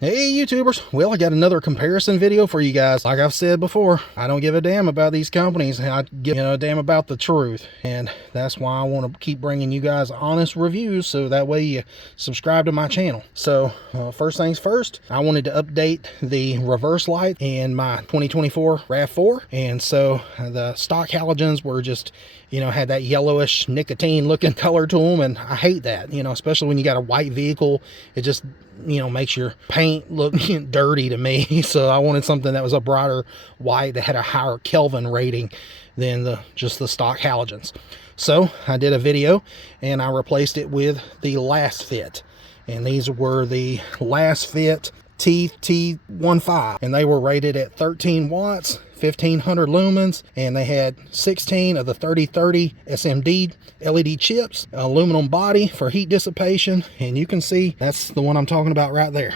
Hey YouTubers, well I got another comparison video for you guys. Like I've said before, I don't give a damn about these companies. I give a damn about the truth, and that's why I want to keep bringing you guys honest reviews, so that way you subscribe to my channel. So first things first, I wanted to update the reverse light in my 2024 RAV4, and so the stock halogens were just had that yellowish nicotine looking color to them, and I hate that, especially when you got a white vehicle. It just makes your paint look dirty to me. So I wanted something that was a brighter white that had a higher Kelvin rating than just the stock halogens. So I did a video and I replaced it with the LASFIT, and these were the LASFIT T15, and they were rated at 13 watts, 1500 lumens, and they had 16 of the 3030 SMD LED chips, aluminum body for heat dissipation, and you can see that's the one I'm talking about right there.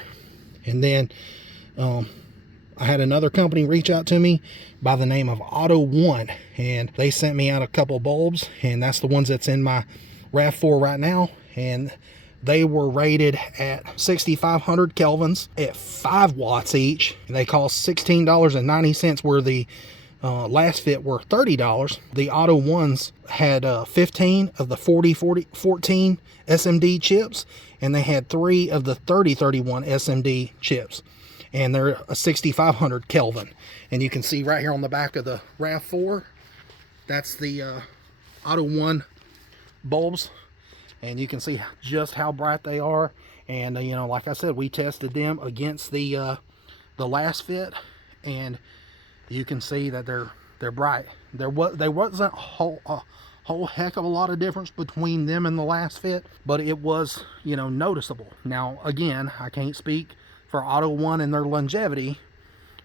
And then I had another company reach out to me by the name of Autoone, and they sent me out a couple bulbs, and that's the ones that's in my RAV4 right now, and they were rated at 6500 kelvins at 5 watts each. They cost $16.90, where the LASFIT were $30. The Autoones had 15 of the 14 SMD chips, and they had 3 of the 3031 SMD chips, and they're a 6500 Kelvin. And you can see right here on the back of the RAV4, that's the Autoone bulbs, and you can see just how bright they are. And like I said, we tested them against the LASFIT, and you can see that they're bright. There wasn't a whole heck of a lot of difference between them and the LASFIT, but it was noticeable. Now again, I can't speak for Autoone and their longevity.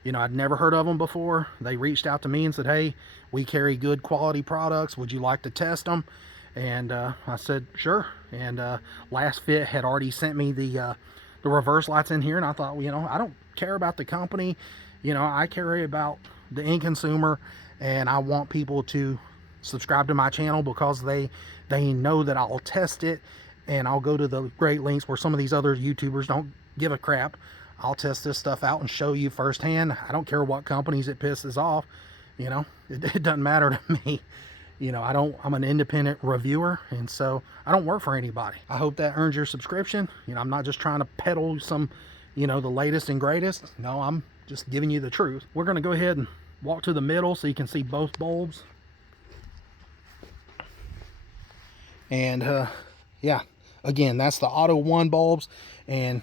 I'd never heard of them before. They reached out to me and said, hey, we carry good quality products, would you like to test them? And I said sure. And LASFIT had already sent me the reverse lights in here, and I thought, well, I don't care about the company, I care about the end consumer, and I want people to subscribe to my channel because they know that I'll test it, and I'll go to the great lengths where some of these other YouTubers don't give a crap. I'll test this stuff out and show you firsthand. I don't care what companies it pisses off, it doesn't matter to me. I'm an independent reviewer, and so I don't work for anybody. I hope that earns your subscription. I'm not just trying to peddle some, the latest and greatest. No, I'm just giving you the truth. We're going to go ahead and walk to the middle so you can see both bulbs. And yeah, again, that's the Autoone bulbs, and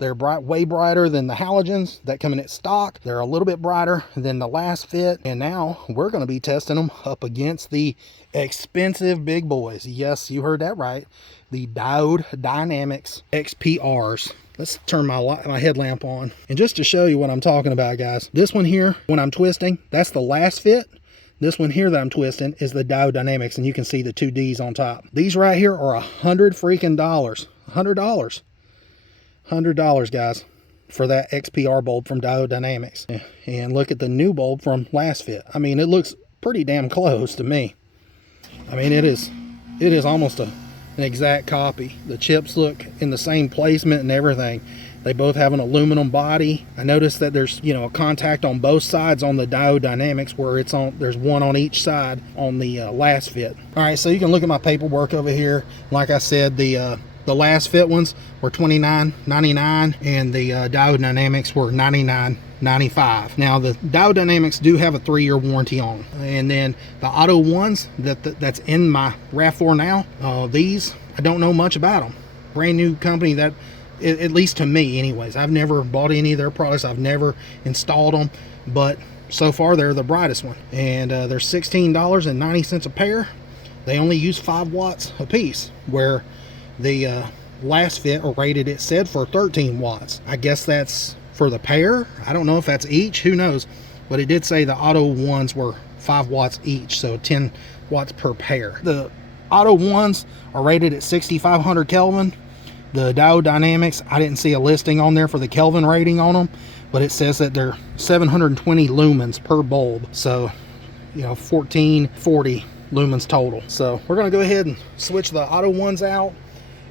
they're way brighter than the halogens that come in at stock. They're a little bit brighter than the LASFIT, and now we're going to be testing them up against the expensive big boys. Yes, you heard that right. The Diode Dynamics XPRs. Let's turn my headlamp on. And just to show you what I'm talking about, guys, this one here, when I'm twisting, that's the LASFIT. This one here that I'm twisting is the Diode Dynamics, and you can see the 2 Ds on top. These right here are $100 freaking dollars. $100, guys, for that XPR bulb from Diode Dynamics. And look at the new bulb from LASFIT. I mean, it looks pretty damn close to me. I mean, it is almost an exact copy. The chips look in the same placement and everything. They both have an aluminum body. I noticed that there's a contact on both sides on the Diode Dynamics, where there's one on each side on the LASFIT. All right, so you can look at my paperwork over here. Like I said, the LASFIT ones were $29.99, and the Diode Dynamics were $99.95. Now the Diode Dynamics do have a 3-year warranty on them. And then the Autoones that's in my RAV4 now, these I don't know much about them. Brand new company, that at least to me anyways. I've never bought any of their products, I've never installed them, but so far they're the brightest one, and they're $16.90 a pair. They only use 5 watts a piece, where the LASFIT are rated, it said, for 13 watts. I guess that's for the pair. I don't know if that's each, who knows, but it did say the Autoones were 5 watts each, so 10 watts per pair. The Autoones are rated at 6500 Kelvin. The Diode Dynamics, I didn't see a listing on there for the Kelvin rating on them, but it says that they're 720 lumens per bulb, so 1440 lumens total. So we're going to go ahead and switch the Autoones out,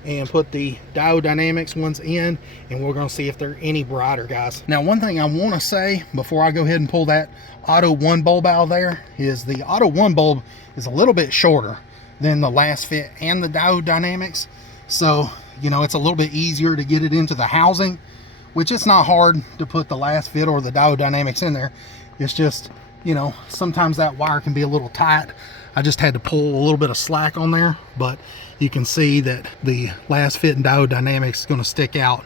and put the Diode Dynamics ones in, and we're going to see if they're any brighter, guys. Now, one thing I want to say before I go ahead and pull that Autoone bulb out of there is the Autoone bulb is a little bit shorter than the LASFIT and the Diode Dynamics. So, you know, it's a little bit easier to get it into the housing, which it's not hard to put the LASFIT or the Diode Dynamics in there. It's just, you know, sometimes that wire can be a little tight. I just had to pull a little bit of slack on there, but you can see that the LASFIT and Diode Dynamics is going to stick out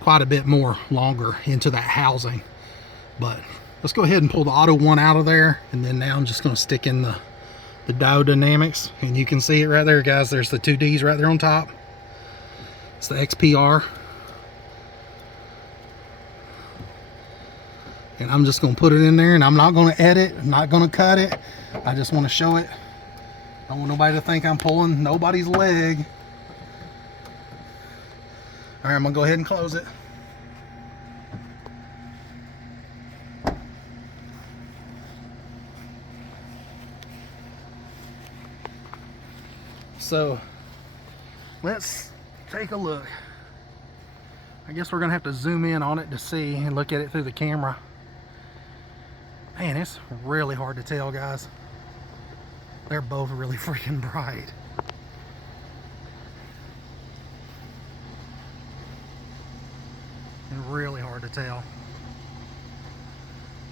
quite a bit more longer into that housing. But let's go ahead and pull the Autoone out of there, and then now I'm just going to stick in the Diode Dynamics, and you can see it right there, guys. There's the two Ds right there on top. It's the XPR. And I'm just going to put it in there, and I'm not going to edit, I'm not going to cut it. I just want to show it. I don't want nobody to think I'm pulling nobody's leg. All right, I'm going to go ahead and close it. So let's take a look. I guess we're going to have to zoom in on it to see and look at it through the camera. Man, it's really hard to tell, guys. They're both really freaking bright. And really hard to tell.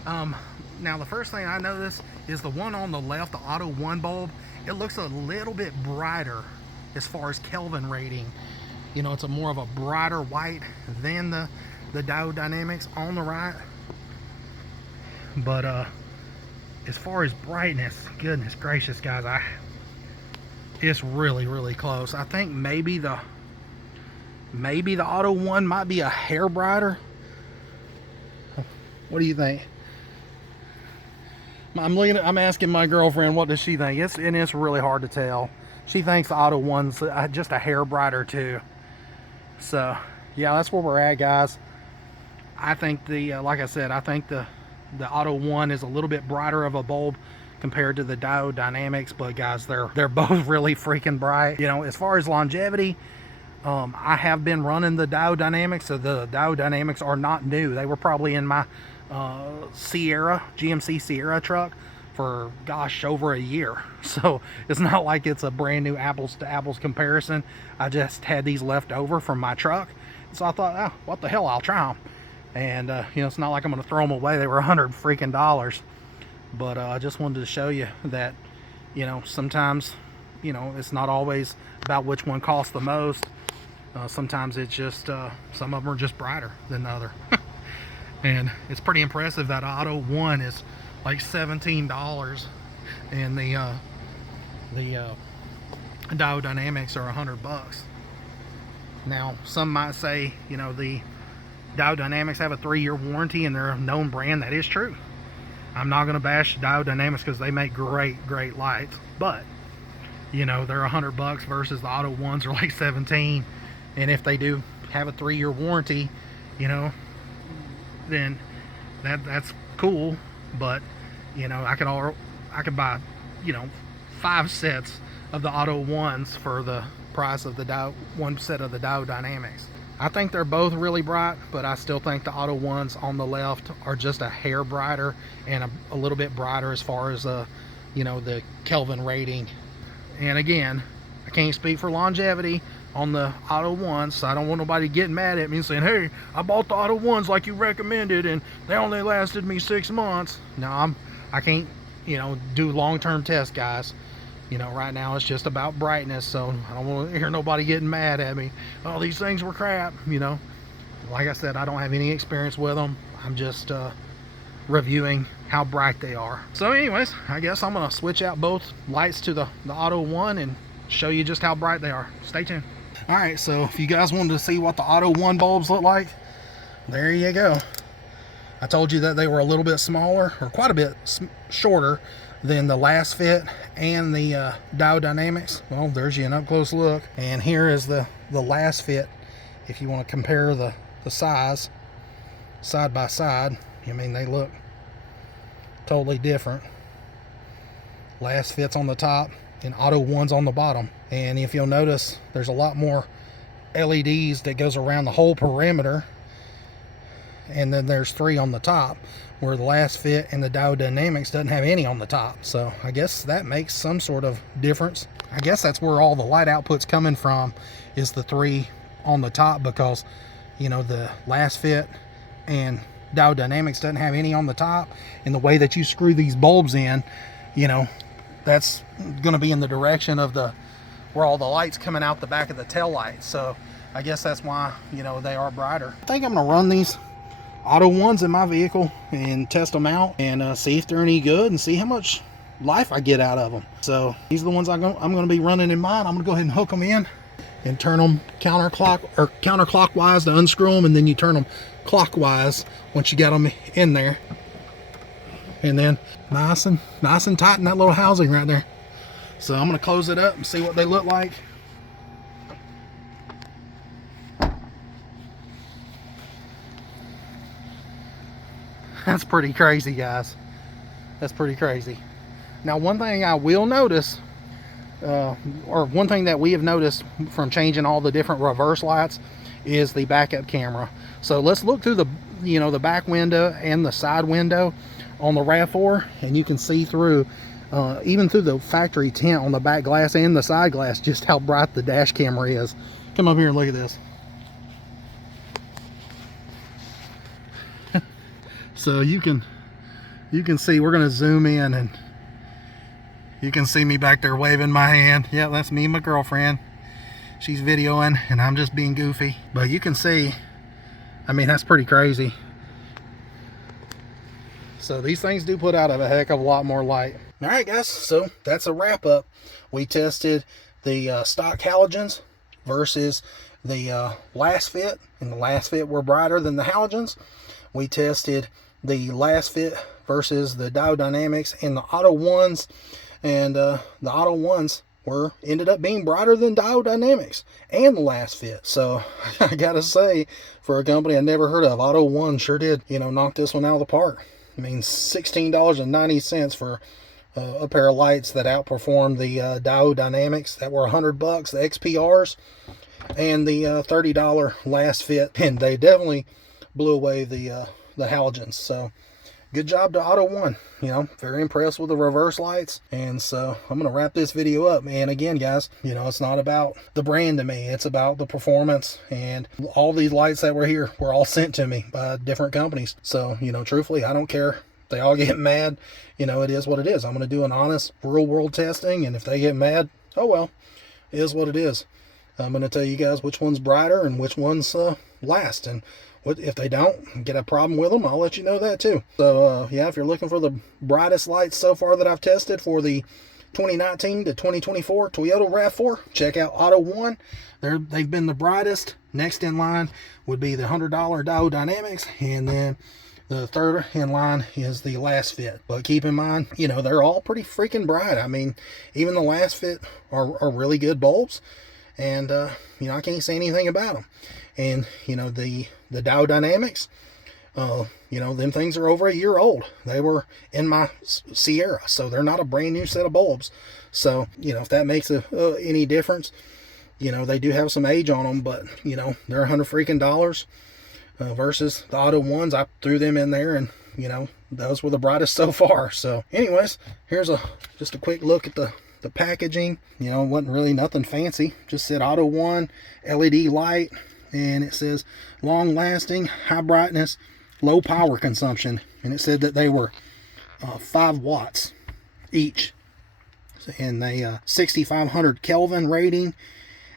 Now the first thing I noticed is the one on the left, the Autoone bulb, it looks a little bit brighter as far as Kelvin rating. You know, it's a more of a brighter white than the Diode Dynamics on the right. But as far as brightness, goodness gracious, guys, it's really close. I think maybe the Autoone might be a hair brighter. What do you think? I'm asking my girlfriend, what does she think? It's really hard to tell. She thinks the Autoone's just a hair brighter too. So yeah, that's where we're at, guys. I think like I said, I think the Autoone is a little bit brighter of a bulb compared to the Diode Dynamics, but guys, they're both really freaking bright. You know, as far as longevity, I have been running the Diode Dynamics, so the Diode Dynamics are not new. They were probably in my GMC Sierra truck for, gosh, over a year. So it's not like it's a brand new apples to apples comparison. I just had these left over from my truck, so I thought, oh, what the hell, I'll try them. And you know, it's not like I'm going to throw them away. They were $100 freaking. But I just wanted to show you that, you know, sometimes, you know, it's not always about which one costs the most. Sometimes it's just some of them are just brighter than the other. And it's pretty impressive that Autoone is like $17, and the Diode Dynamics are $100. Now, some might say, you know, the Diode Dynamics have a 3-year warranty and they're a known brand. That is true. I'm not going to bash Diode Dynamics because they make great lights, but you know, they're $100 versus the Autoones are like 17. And if they do have a 3-year warranty, you know, then that's cool. But you know, I could buy, you know, 5 sets of the Autoones for the price of the one set of the Diode Dynamics. I think they're both really bright, but I still think the Autoones on the left are just a hair brighter and a little bit brighter as far as you know, the Kelvin rating. And again, I can't speak for longevity on the Autoones, so I don't want nobody getting mad at me and saying, hey, I bought the Autoones like you recommended and they only lasted me 6 months. No, I can't, you know, do long-term tests, guys. You know, right now it's just about brightness, so I don't want to hear nobody getting mad at me. Oh, these things were crap, you know. Like I said, I don't have any experience with them. I'm just reviewing how bright they are. So anyways, I guess I'm going to switch out both lights to the Autoone and show you just how bright they are. Stay tuned. All right, so if you guys wanted to see what the Autoone bulbs look like, there you go. I told you that they were a little bit smaller, or quite a bit shorter than the LASFIT and the Diode Dynamics. Well, there's you an up close look. And here is the LASFIT. If you want to compare the size side by side, I mean, they look totally different. LASFIT's on the top and Autoone's on the bottom. And if you'll notice, there's a lot more LEDs that goes around the whole perimeter, and then there's 3 on the top, where the LASFIT and the Diode Dynamics doesn't have any on the top. So I guess that makes some sort of difference. I guess that's where all the light output's coming from, is the 3 on the top, because you know the LASFIT and Diode Dynamics doesn't have any on the top, and the way that you screw these bulbs in, you know, that's going to be in the direction of the where all the light's coming out the back of the tail light. So I guess that's why, you know, they are brighter. I think I'm going to run these Autoones in my vehicle and test them out and see if they're any good and see how much life I get out of them. So these are the ones I'm going to be running in mine. I'm going to go ahead and hook them in and turn them counterclockwise to unscrew them, and then you turn them clockwise once you got them in there, and then nice and tight in that little housing right there. So I'm going to close it up and see what they look like. That's pretty crazy, guys. That's pretty crazy. Now, one thing I will notice, or one thing that we have noticed from changing all the different reverse lights, is the backup camera. So let's look through the, you know, the back window and the side window on the RAV4, and you can see through, even through the factory tint on the back glass and the side glass, just how bright the dash camera is. Come up here and look at this. So you can see, we're going to zoom in, and you can see me back there waving my hand. Yeah, that's me and my girlfriend. She's videoing and I'm just being goofy. But you can see, I mean, that's pretty crazy. So these things do put out a heck of a lot more light. All right, guys, so that's a wrap up. We tested the stock halogens versus the LASFIT, and the LASFIT were brighter than the halogens. We tested the LASFIT versus the Diode Dynamics and the Autoones, and the Autoones ended up being brighter than Diode Dynamics and the LASFIT. So I gotta say, for a company I never heard of, Autoone sure did, you know, knock this one out of the park. I mean, $16.90 for a pair of lights that outperformed the Diode Dynamics that were $100, the XPRs, and the $30 LASFIT, and they definitely blew away the halogens. So good job to Autoone. You know, very impressed with the reverse lights. And so I'm going to wrap this video up. And again, guys, you know, it's not about the brand to me. It's about the performance. And all these lights that were here were all sent to me by different companies. So, you know, truthfully, I don't care. They all get mad. You know, it is what it is. I'm going to do an honest real world testing. And if they get mad, oh well, it is what it is. I'm going to tell you guys which one's brighter and which one's last. And if they don't get a problem with them, I'll let you know that too. So yeah, if you're looking for the brightest lights so far that I've tested for the 2019 to 2024 Toyota RAV4, check out Autoone. They've been the brightest. Next in line would be the $100 Diode Dynamics, and then the third in line is the LASFIT. But keep in mind, you know, they're all pretty freaking bright. I mean, even the LASFIT are really good bulbs, and you know, I can't say anything about them. And you know, the Diode Dynamics, you know, them things are over a year old. They were in my Sierra, so they're not a brand new set of bulbs. So, you know, if that makes any difference, you know, they do have some age on them, but you know, they're $100 freaking versus the Autoones. I threw them in there, and you know, those were the brightest so far. So anyways, here's just a quick look at the packaging. You know, it wasn't really nothing fancy, just said Autoone LED light, and it says long lasting, high brightness, low power consumption, and it said that they were 5 watts each, and they 6500 Kelvin rating,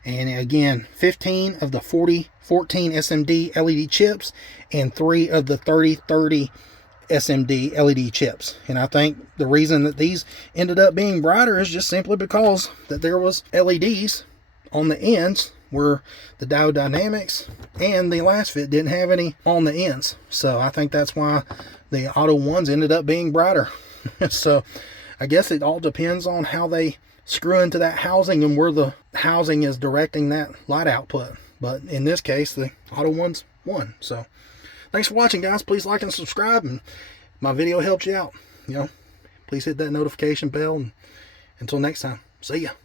and again 15 of the 4014 SMD LED chips and 3 of the 3030 SMD LED chips. And I think the reason that these ended up being brighter is just simply because that there was LEDs on the ends, where the Diode Dynamics and the LASFIT didn't have any on the ends. So I think that's why the Autoones ended up being brighter. So I guess it all depends on how they screw into that housing and where the housing is directing that light output. But in this case, the Autoones won. So thanks for watching, guys. Please like and subscribe, and my video helped you out, you know, please hit that notification bell, and until next time, see ya.